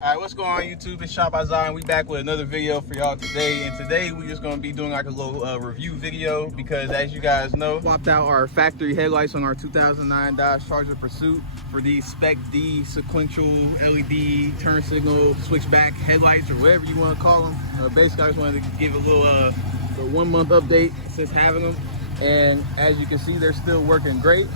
All right, what's going on YouTube? It's Shop by Zion. We back with another video for y'all today, and today we just gonna be doing like a little review video because, as you guys know, swapped out our factory headlights on our 2009 Dodge Charger Pursuit for these Spec-D Sequential LED turn signal switchback headlights, or whatever you want to call them. Basically, I just wanted to give a little 1 month update since having them, and as you can see, they're still working great.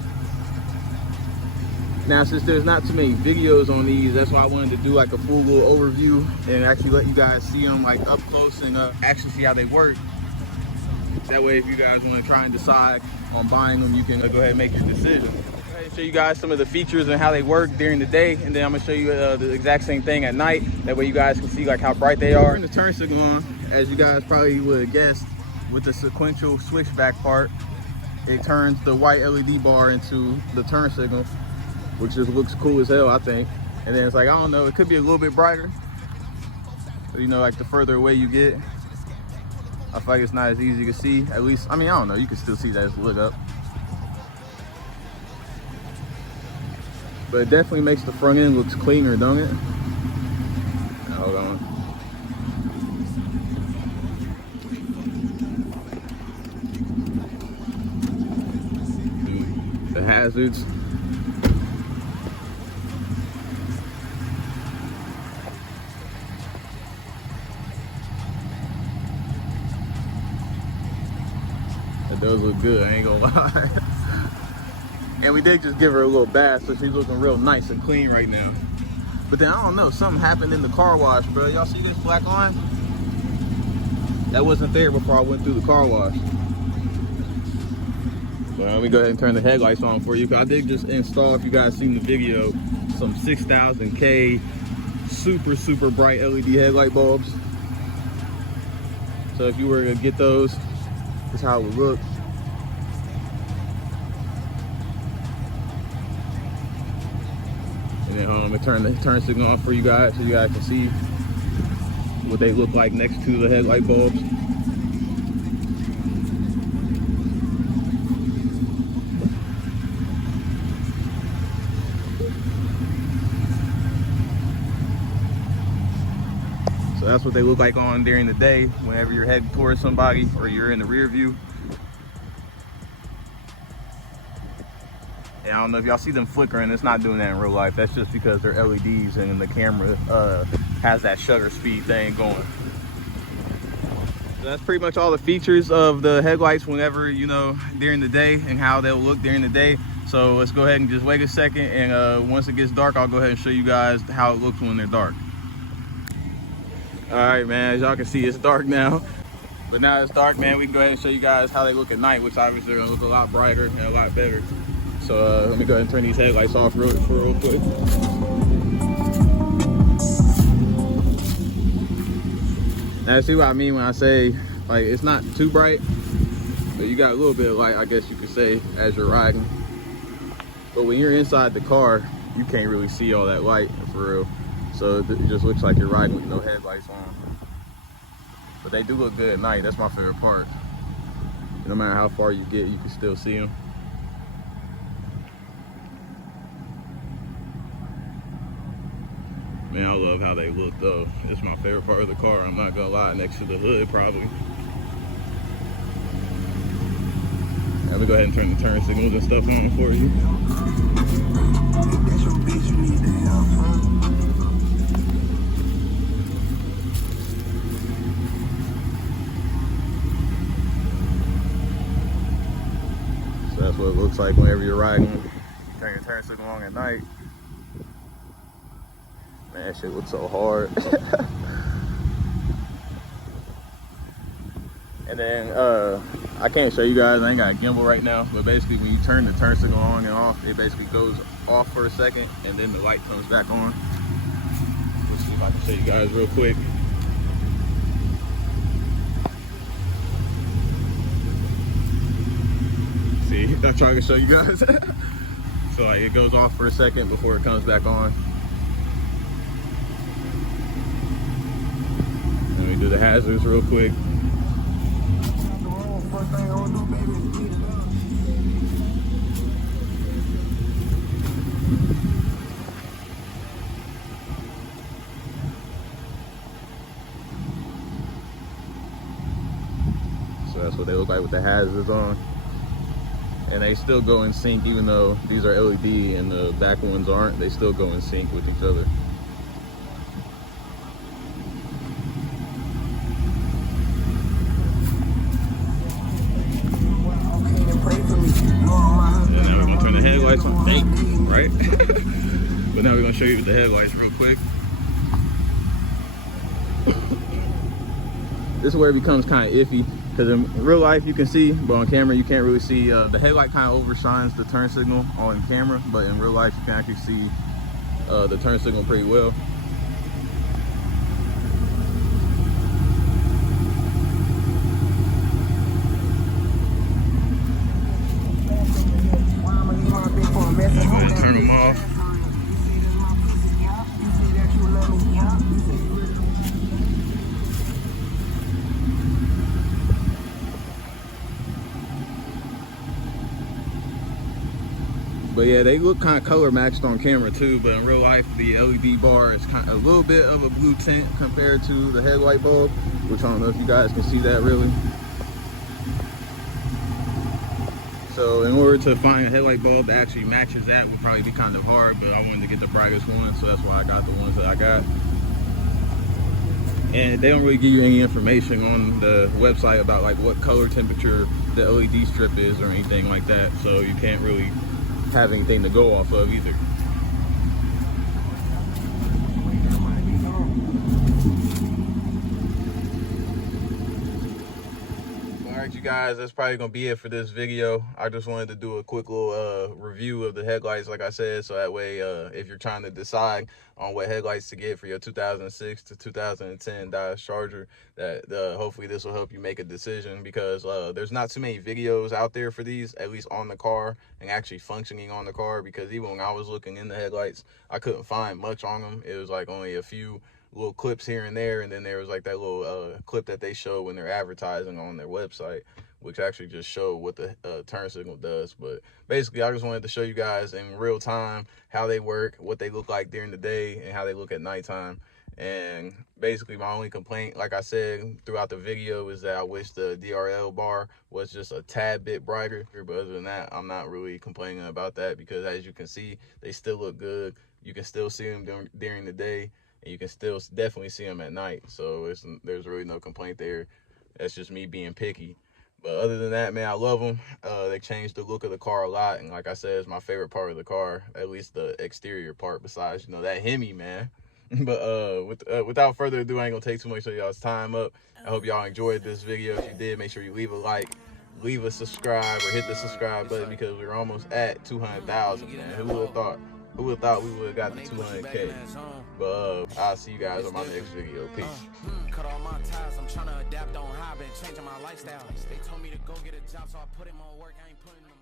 Now, since there's not too many videos on these, that's why I wanted to do like a full little overview and actually let you guys see them like up close and actually see how they work. That way, if you guys want to try and decide on buying them, you can go ahead and make your decision. Go ahead and show you guys some of the features and how they work during the day, and then I'm gonna show you the exact same thing at night. That way you guys can see like how bright they are. Turn the turn signal on, as you guys probably would have guessed, with the sequential switchback part, it turns the white LED bar into the turn signal, which just looks cool as hell, I think. And then it's like, I don't know, it could be a little bit brighter. So, you know, like the further away you get, I feel like it's not as easy to see. At least, I mean, I don't know, you can still see that it's lit up. But it definitely makes the front end look cleaner, don't it? Now, hold on. The hazards. Those look good, I ain't gonna lie. And we did just give her a little bath, so she's looking real nice and clean right now. But then, I don't know, something happened in the car wash, bro. Y'all see this black line? That wasn't there before I went through the car wash. So let me go ahead and turn the headlights on for you, because I did just install, if you guys seen the video, some 6000K super bright LED headlight bulbs. So if you were to get those, this is how it would look. And then I'm gonna turn the turn signal off for you guys, so you guys can see what they look like next to the headlight bulbs. So that's what they look like on during the day whenever you're heading towards somebody or you're in the rear view. And I don't know if y'all see them flickering, it's not doing that in real life. That's just because they're LEDs and the camera has that shutter speed thing going. So that's pretty much all the features of the headlights whenever, you know, during the day, and how they'll look during the day. So let's go ahead and just wait a second, and once it gets dark, I'll go ahead and show you guys how it looks when they're dark. All right, man, as y'all can see, it's dark now. But now it's dark, man, we can go ahead and show you guys how they look at night, which obviously are gonna look a lot brighter and a lot better. So let me go ahead and turn these headlights off real quick. Now, see what I mean when I say, like, it's not too bright, but you got a little bit of light, I guess you could say, as you're riding. But when you're inside the car, you can't really see all that light, for real. So it just looks like you're riding with no headlights on. But they do look good at night. That's my favorite part. No matter how far you get, you can still see them. Man, I love how they look though. It's my favorite part of the car, I'm not gonna lie, next to the hood probably. Let me go ahead and turn the turn signals and stuff on for you. So that's what it looks like whenever you're riding. Turn your turn signal on at night. Man, that shit looks so hard. And then I can't show you guys, I ain't got a gimbal right now, but basically when you turn the turn signal on and off, it basically goes off for a second and then the light comes back on. Let's see if I can show you guys real quick. See, I'm trying to show you guys. So like, it goes off for a second before it comes back on. Let me do the hazards real quick. that's what they look like with the hazards on. And they still go in sync, even though these are LED and the back ones aren't. They still go in sync with each other. And now we're gonna turn the headlights on. Fake, right? But now we're gonna show you the headlights real quick. This is where it becomes kind of iffy, because in real life you can see, but on camera you can't really see. The headlight kind of overshines the turn signal on camera, but in real life you can actually see the turn signal pretty well. Go ahead and turn them off. But yeah, they look kind of color matched on camera too, but in real life the LED bar is kind of a little bit of a blue tint compared to the headlight bulb, which I don't know if you guys can see that really. So in order to find a headlight bulb that actually matches that would probably be kind of hard, but I wanted to get the brightest one, so that's why I got the ones that I got. And they don't really give you any information on the website about like what color temperature the LED strip is or anything like that, so you can't really have anything to go off of either. Alright you guys, that's probably gonna be it for this video. I just wanted to do a quick little review of the headlights, like I said, so that way if you're trying to decide on what headlights to get for your 2006 to 2010 Dodge Charger, that hopefully this will help you make a decision, because there's not too many videos out there for these, at least on the car and actually functioning on the car, because even when I was looking in the headlights I couldn't find much on them. It was like only a few little clips here and there, and then there was like that little clip that they show when they're advertising on their website, which actually just show what the turn signal does. But basically I just wanted to show you guys in real time how they work, what they look like during the day and how they look at nighttime. And basically my only complaint, like I said throughout the video, is that I wish the DRL bar was just a tad bit brighter. But other than that, I'm not really complaining about that, because as you can see, they still look good. You can still see them during the day, and you can still definitely see them at night. So there's really no complaint there. That's just me being picky. But other than that, man, I love them. They changed the look of the car a lot, and like I said, it's my favorite part of the car, at least the exterior part, besides, you know, that Hemi, man. But without further ado, I ain't gonna take too much of y'all's time up. I hope y'all enjoyed this video. If you did, make sure you leave a like, leave a subscribe, or hit the subscribe button, because we're almost at 200,000, man. Who would have thought? Who would have thought we would have got to 200K? But I'll see you guys on my next video. Peace. Cut all my ties. I'm trying to adapt on how I've been changing my lifestyle. They told me to go get a job, so I put in more work. I ain't putting the